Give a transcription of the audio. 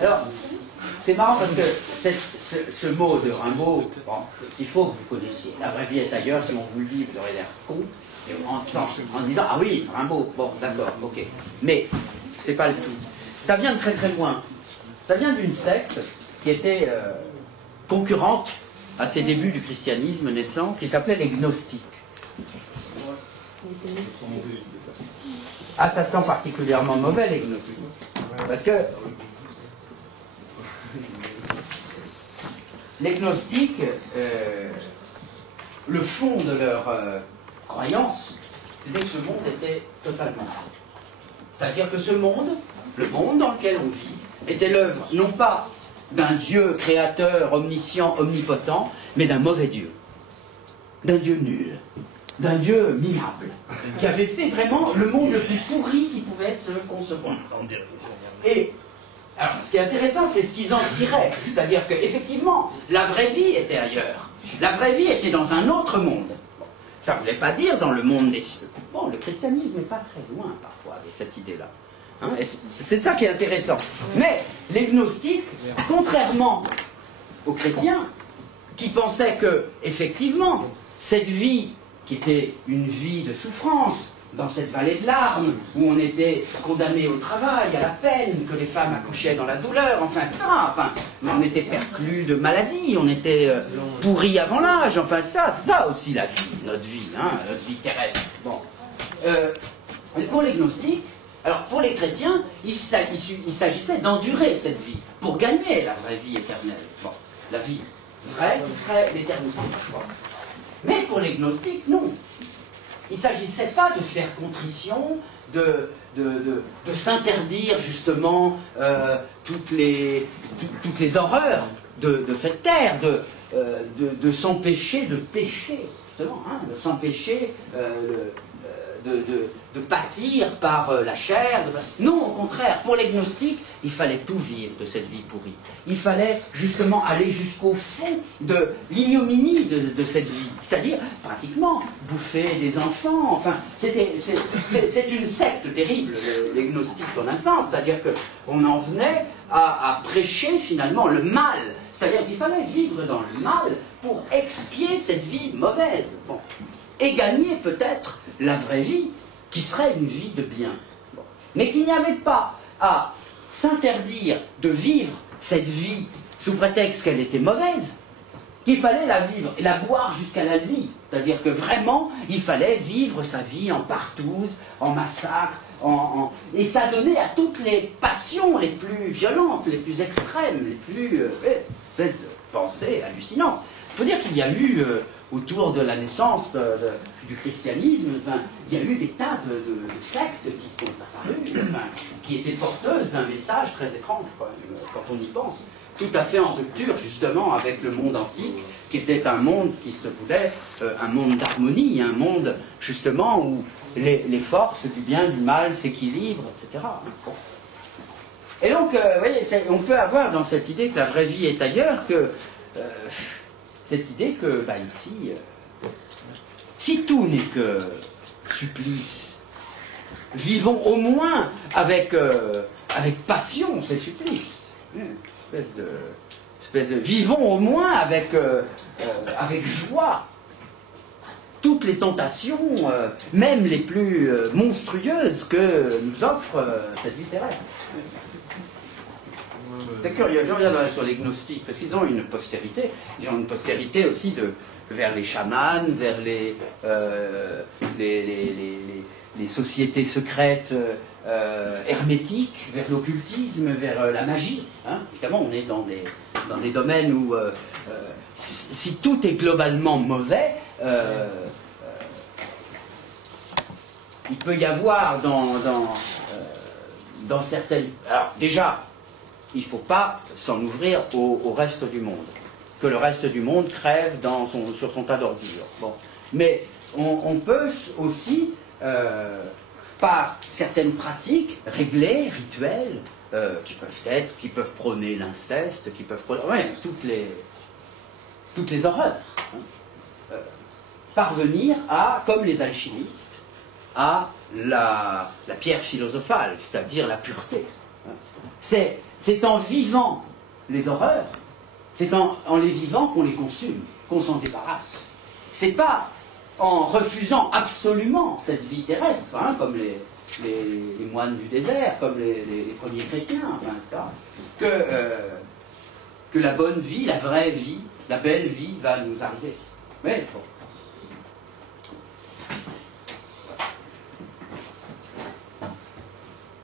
Alors, c'est marrant parce que ce mot de Rimbaud, bon, il faut que vous connaissiez. La vraie vie est ailleurs, si on vous le dit, vous aurez l'air con, en disant, ah oui, Rimbaud, bon, d'accord, ok. Mais, c'est pas le tout. Ça vient de très très loin. Ça vient d'une secte qui était concurrente à ses débuts du christianisme naissant, qui s'appelait les gnostiques. Ah, ça sent particulièrement mauvais, les gnostiques. Parce que les gnostiques, le fond de leur croyance, c'était que ce monde était totalement faux. C'est-à-dire que ce monde, le monde dans lequel on vit, était l'œuvre non pas d'un Dieu créateur, omniscient, omnipotent, mais d'un mauvais Dieu. D'un Dieu nul. D'un Dieu minable. Qui avait fait vraiment le monde le plus pourri qui pouvait se concevoir. Et alors, ce qui est intéressant, c'est ce qu'ils en tiraient. C'est-à-dire qu'effectivement, la vraie vie était ailleurs. La vraie vie était dans un autre monde. Bon, ça ne voulait pas dire dans le monde des cieux. Bon, le christianisme n'est pas très loin, parfois, avec cette idée-là. Hein, c'est ça qui est intéressant. Mais les gnostiques, contrairement aux chrétiens, qui pensaient que, effectivement, cette vie, qui était une vie de souffrance, dans cette vallée de larmes, où on était condamné au travail, à la peine, que les femmes accouchaient dans la douleur, enfin, etc. Enfin, on était perclus de maladies, on était pourris avant l'âge, enfin, etc. C'est ça aussi la vie, notre vie terrestre. Bon. Mais pour les gnostiques, alors pour les chrétiens, il s'agissait d'endurer cette vie, pour gagner la vraie vie éternelle. Bon, la vie vraie qui serait l'éternité. Mais pour les gnostiques, non. Il ne s'agissait pas de faire contrition, de s'interdire justement toutes les horreurs de cette terre, de s'empêcher de pécher, justement, hein, de s'empêcher de pâtir par la chair. Non, au contraire, pour les gnostiques, il fallait tout vivre de cette vie pourrie. Il fallait justement aller jusqu'au fond de l'ignominie de cette vie. C'est-à-dire, pratiquement, bouffer des enfants. Enfin, c'est une secte terrible, les gnostiques, en un sens. C'est-à-dire qu'on en venait à prêcher finalement le mal. C'est-à-dire qu'il fallait vivre dans le mal pour expier cette vie mauvaise. Bon. Et gagner peut-être la vraie vie, qui serait une vie de bien. Bon. Mais qu'il n'y avait pas à s'interdire de vivre cette vie sous prétexte qu'elle était mauvaise, qu'il fallait la vivre et la boire jusqu'à la lie. C'est-à-dire que vraiment, il fallait vivre sa vie en partouze, en massacre, et s'adonner à toutes les passions les plus violentes, les plus extrêmes, les plus... espèce de pensée hallucinante. Il faut dire qu'il y a eu... autour de la naissance du christianisme, enfin, il y a eu des tas de sectes qui sont apparues, enfin, qui étaient porteuses d'un message très étrange, quand on y pense, tout à fait en rupture justement avec le monde antique, qui était un monde qui se voulait un monde d'harmonie, un monde justement où les forces du bien, du mal s'équilibrent, etc. Et donc, vous voyez, on peut avoir dans cette idée que la vraie vie est ailleurs, que... cette idée que, bah, ici, si tout n'est que supplice, vivons au moins avec passion ces supplices. Vivons au moins avec joie toutes les tentations, même les plus monstrueuses que nous offre cette vie terrestre. C'est curieux, je reviendrai sur les gnostiques, parce qu'ils ont une postérité. Ils ont une postérité aussi vers les chamans, vers les sociétés secrètes hermétiques, vers l'occultisme, vers la magie. Hein. Évidemment, on est dans des domaines où, si tout est globalement mauvais, il peut y avoir dans certaines... Alors, déjà, il ne faut pas s'en ouvrir au reste du monde. Que le reste du monde crève sur son tas d'ordures. Bon. Mais on peut aussi, par certaines pratiques réglées, rituelles, qui peuvent prôner l'inceste, qui peuvent prôner toutes les horreurs, hein, parvenir à, comme les alchimistes, à la pierre philosophale, c'est-à-dire la pureté. Hein. C'est C'est en vivant les horreurs, c'est en les vivant qu'on les consume, qu'on s'en débarrasse. C'est pas en refusant absolument cette vie terrestre, hein, comme les moines du désert, comme les premiers chrétiens, enfin, etc., que la bonne vie, la vraie vie, la belle vie va nous arriver. Mais bon.